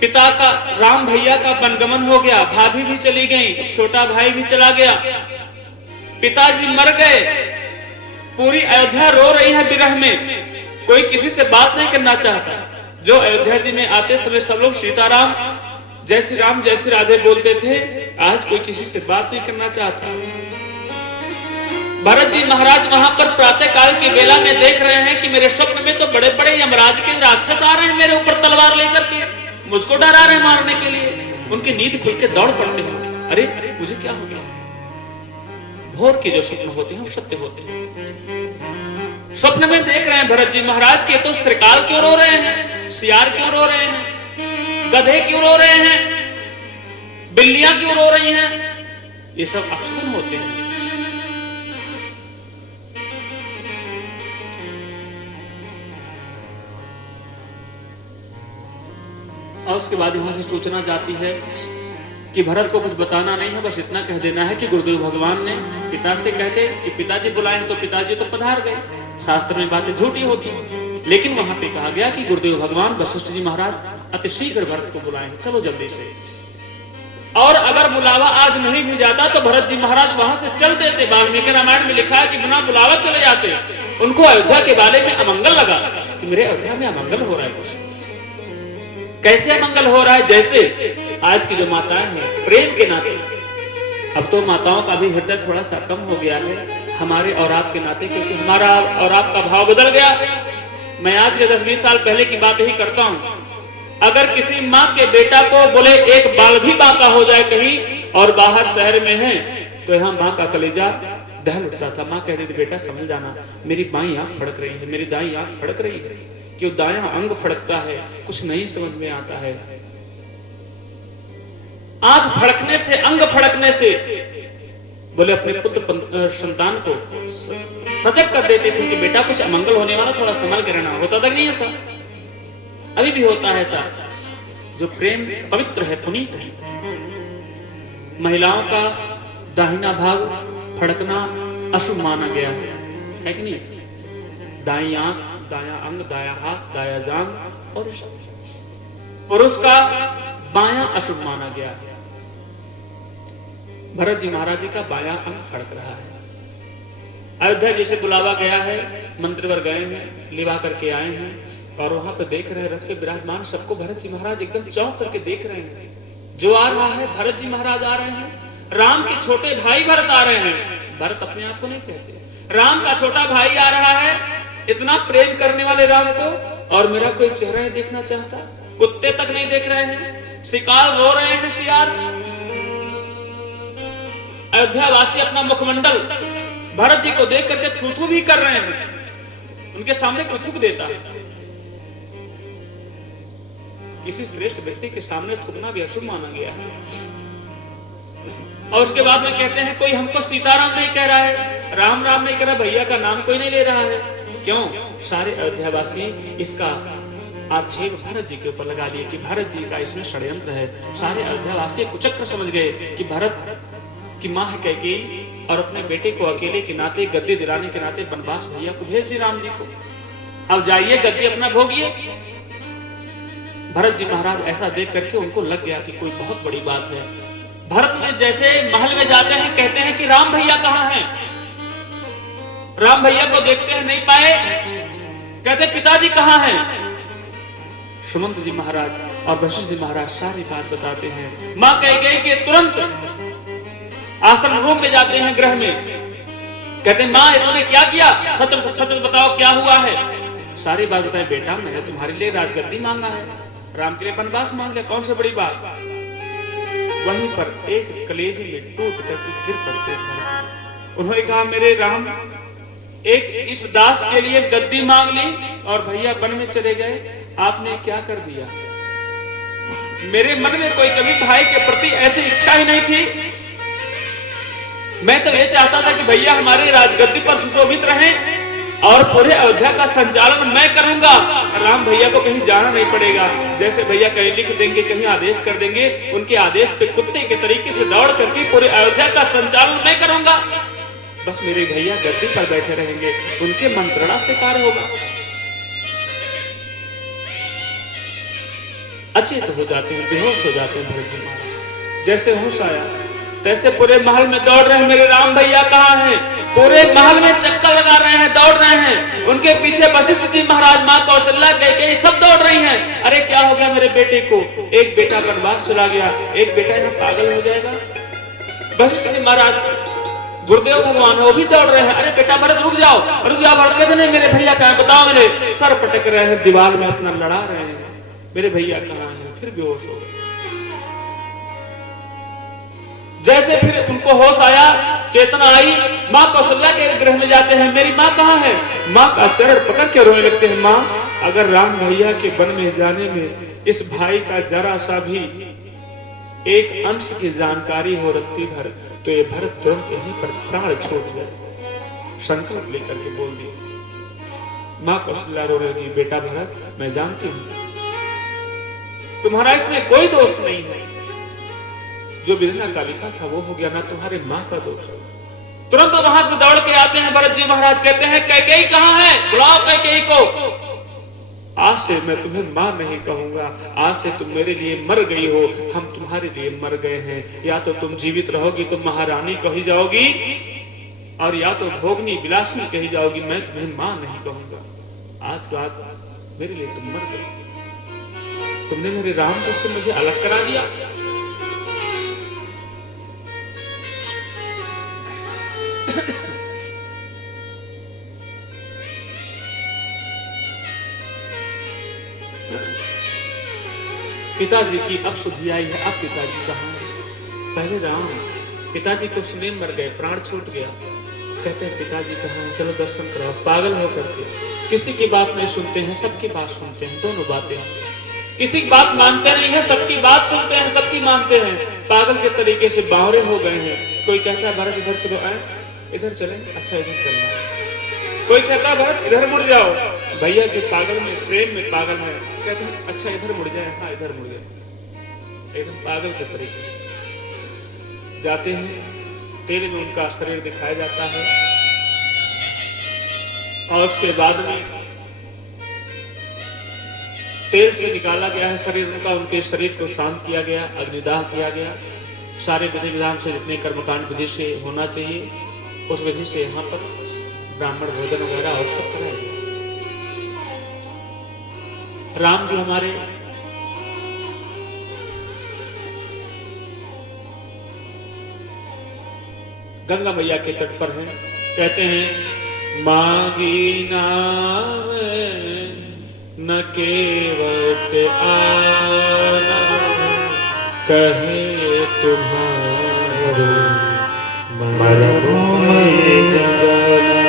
पिता का, राम भैया का वनगमन हो गया, भाभी भी चली गई, छोटा भाई भी चला गया, पिताजी मर गए, पूरी अयोध्या रो रही है विरह में, कोई किसी से बात नहीं करना चाहता। जो अयोध्या जी में आते समय सब लोग सीताराम, जय श्री राम, जय श्री राधे बोलते थे, आज कोई किसी से बात नहीं करना चाहता। भरत जी महाराज वहां पर प्रातः काल की बेला में देख रहे हैं कि मेरे स्वप्न में तो बड़े बड़े यमराज के राक्षस आ रहे हैं मेरे ऊपर तलवार लेकर के, मुझको डरा रहे हैं मारने के लिए। उनकी नींद खुल के दौड़ पड़ते हैं, अरे मुझे क्या हो गया। भोर के जो स्वप्न होते हैं वो सत्य होते हैं। स्वप्न में देख रहे हैं भरत जी महाराज के तो श्रीकाल क्यों रो रहे हैं, सियार क्यों रो रहे हैं, गधे क्यों रो रहे हैं, बिल्लियां क्यों रो रही हैं, ये सब अपशकुन होते हैं। और उसके बाद यहां से सूचना जाती है कि भरत को कुछ बताना नहीं है, बस इतना कह देना है कि गुरुदेव भगवान ने पिता से कहते कि पिताजी बुलाए हैं, तो पिताजी तो पधार गए। शास्त्र में बातें झूठी होती, लेकिन वहां पे कहा गया कि गुरुदेव भगवान वशिष्ठ जी महाराज अतिशीघ्र भरत को बुलाएंगे, चलो जल्दी से। और अगर बुलावा आज नहीं भी जाता तो भरत जी महाराज वहां से चल देते। वाल्मीकि रामायण में लिखा है कि बिना बुलावा चले जाते। उनको अयोध्या के बारे में अमंगल लगा कि मेरे अयोध्या में अमंगल हो रहा है। कुछ कैसे अमंगल हो रहा है, जैसे आज की जो माताएं हैं प्रेम के नाते, अब तो माताओं का भी हृदय थोड़ा सा कम हो गया है हमारे और आपके नाते, क्योंकि हमारा और आपका भाव बदल गया। मैं आज के 10-20 साल पहले की बात ही करता हूं। अगर किसी माँ के बेटा को बोले एक बाल भी बांका हो जाए कहीं और बाहर शहर में है, तो यहाँ माँ का कलेजा दहल उठता था। माँ कहती थी बेटा समझ जाना, मेरी बाईं आंख फड़क रही है, मेरी दाईं आंख फड़क रही है। क्यों दायां अंग फड़कता है, कुछ नहीं समझ में आता है। आंख फड़कने से, अंग फड़कने से बोले अपने पुत्र संतान को सजग कर देते थे कि बेटा कुछ अमंगल होने वाला, थोड़ा संभल के रहना। होता तक नहीं है सर, अभी भी होता है सर। जो प्रेम पवित्र है, पुनीत है। महिलाओं का दाहिना भाग फड़कना अशुभ माना गया है कि नहीं। दाईं आंख, दायां अंग, दायां हाथ, दायां जांग और पुरुष का बायां अशुभ माना गया है। भरत जी महाराज जी का बायां अंग फड़क रहा है। अयोध्या जिसे बुलावा गया है, मंत्रीवर गए हैं, लिवा करके आए हैं और वहां पर देख रहे हैं रथ के विराजमान सबको भरत जी महाराज एकदम चौंक करके देख रहे हैं। जो आ रहा है भरत जी महाराज आ रहे हैं, राम के छोटे भाई भरत आ रहे हैं। भरत अपने आप को नहीं कहते, राम का छोटा भाई आ रहा है। इतना प्रेम करने वाले राम को, और मेरा कोई चेहरा नहीं देखना चाहता। कुत्ते तक नहीं देख रहे हैं, शिकार रो रहे हैं शियार। अयोध्या वासी अपना मुखमंडल भरत जी को देख करके थू-थू भी कर रहे हैं। उनके सामने कोई थूक देता है। किसी श्रेष्ठ व्यक्ति के सामने थूकना भी अशुभ माना गया है। और उसके बाद में कहते हैं कोई हमको सीताराम नहीं कह रहा है, राम राम नहीं कह रहा, भैया का नाम कोई नहीं ले रहा है। क्यों? सारे अयोध्यावासी इसका आक्षेप भरत जी के ऊपर लगा लिए कि भरत जी का इसमें षड्यंत्र है। सारे अयोध्यावासी कुचक्र समझ गए कि भरत की मां है कैकेयी और अपने बेटे को अकेले के नाते, गद्दी दिलाने के नाते वनवास भैया को भेज दी राम जी को। अब जाइए गद्दी अपना भोगिए। भरत जी महाराज ऐसा देख करके उनको लग गया कि कोई बहुत बड़ी बात है। भरत में जैसे महल में जाते हैं, कहते हैं कि राम भैया कहाँ हैं। राम भैया को देखते हैं, नहीं पाए। कहते पिताजी कहाँ हैं। सुमंत जी महाराज और वशिष्ठ जी महाराज सारी बात बताते हैं। मां कैकेयी के तुरंत आश्रम रूम में जाते हैं, गृह में। कहते हैं मां इन्होंने क्या किया, सच सच बताओ क्या हुआ है। सारी बात बताएं। बेटा मैंने तुम्हारे लिए राजगद्दी मांगा है, राम के लिए वनवास मांग लिया, कौन सी बड़ी बात। वहीं पर एक कलेजे में टूट करके गिर पड़ते हैं। उन्होंने कहा मेरे राम, एक इस दास के लिए गद्दी मांग ली और भैया वन में चले गए, आपने क्या कर दिया। मेरे मन में कोई कभी भाई के प्रति ऐसी इच्छा ही नहीं थी। मैं तो ये चाहता था कि भैया हमारे राजगद्दी पर सुशोभित रहें और पूरे अयोध्या का संचालन मैं करूंगा। राम भैया को कहीं जाना नहीं पड़ेगा। जैसे भैया कहीं लिख देंगे, कहीं आदेश कर देंगे, उनके आदेश पे कुत्ते के तरीके से दौड़ करके पूरे अयोध्या का संचालन मैं करूंगा। बस मेरे भैया गद्दी पर बैठे रहेंगे, उनके मंत्रणा से कार्य होगा। अचेत हो जाते हैं, बेहोश हो जाते हैं भरत जी महाराज। जैसे होश आया तैसे पूरे महल में दौड़ रहे हैं, मेरे राम भैया कहाँ हैं? पूरे महल में चक्कर लगा रहे हैं, दौड़ रहे हैं। उनके पीछे वशिष्ठ जी महाराज, माँ कौशल्या, कैकेयी सब दौड़ रही हैं। अरे क्या हो गया मेरे बेटे को? एक बेटा वनवास चला गया, एक बेटा यहाँ पागल हो जाएगा। वशिष्ठ जी महाराज, गुरुदेव भगवान वो भी दौड़ रहे हैं। अरे बेटा भरत रुक जाओ, रुक जाओ। भरत कहते नहीं, मेरे भैया कहाँ है बताओ। मेरे सर पटक रहे हैं, दीवार में अपना लड़ा रहे हैं, मेरे भैया कहाँ है? फिर बेहोश हो गए। जैसे फिर उनको होश आया, चेतना आई, माँ कौशल्या के गृह में जाते हैं। मेरी माँ कहाँ है? माँ का चरण पकड़ के रोने लगते हैं। माँ, अगर राम भैया के वन में जाने में इस भाई का जरा सा भी एक अंश की जानकारी हो रखती भर, तो ये भरत तुरंत यहीं पर प्राण छोड़ जाए। संकल्प लेकर के बोल दिया। माँ कौशल्या रोने लगी, बेटा भरत, मैं जानती हूं तुम्हारा इसमें कोई दोष नहीं है। जो विधना का लिखा था वो हो गया, ना तुम्हारे माँ का दोष है। तुरंत वहां से दौड़ के आते हैं भरत जी महाराज, कहते हैं कैकेयी कहाँ है? बुलाओ कैकेयी को। आज से मैं तुम्हें मां नहीं कहूंगा, आज से तुम मेरे लिए मर गई हो, हम तुम्हारे लिए मर गए हैं। या तो तुम जीवित रहोगी तो महारानी कही जाओगी, और या तो भोगनी विलासिनी कही जाओगी। मैं तुम्हें मां नहीं कहूंगा। आज रात मेरे लिए तुम मर गई, तुमने मेरे राम से मुझे अलग करा दिया। पिताजी की अब सुधि आई है। अब पिताजी कहाँ है? पहले राम पिताजी को सुने मर गए, प्राण छूट गया। कहते हैं पिताजी कहाँ है? चलो दर्शन कराओ। पागल होकर के किसी की बात नहीं सुनते हैं, सबकी बात सुनते हैं। दोनों बातें, किसी की बात मानते नहीं है, सबकी बात सुनते हैं, सबकी मानते हैं। पागल के तरीके से बावरे हो गए हैं। कोई कहता है भरत इधर चलो, आए इधर चलें, अच्छा इधर चलना। कोई कहता है भरत इधर मुड़ जाओ, भैया के पागल में, प्रेम में पागल है। कहते हैं अच्छा इधर मुड़ जाए, हाँ इधर मुड़ जाए। एकदम पागल के तरीके से जाते हैं। तेल में उनका शरीर दिखाया जाता है, और उसके बाद में तेल से निकाला गया है शरीर उनका। उनके शरीर को शांत किया गया, अग्निदाह किया गया। सारे विधि विधान से जितने कर्मकांड विधि से होना चाहिए उस विधि से यहाँ पर ब्राह्मण भोजन वगैरह और सब कराया गया। राम जी हमारे गंगा मैया के तट पर हैं। कहते हैं मांगी नाम न केवट आना, कहे तुम्हारे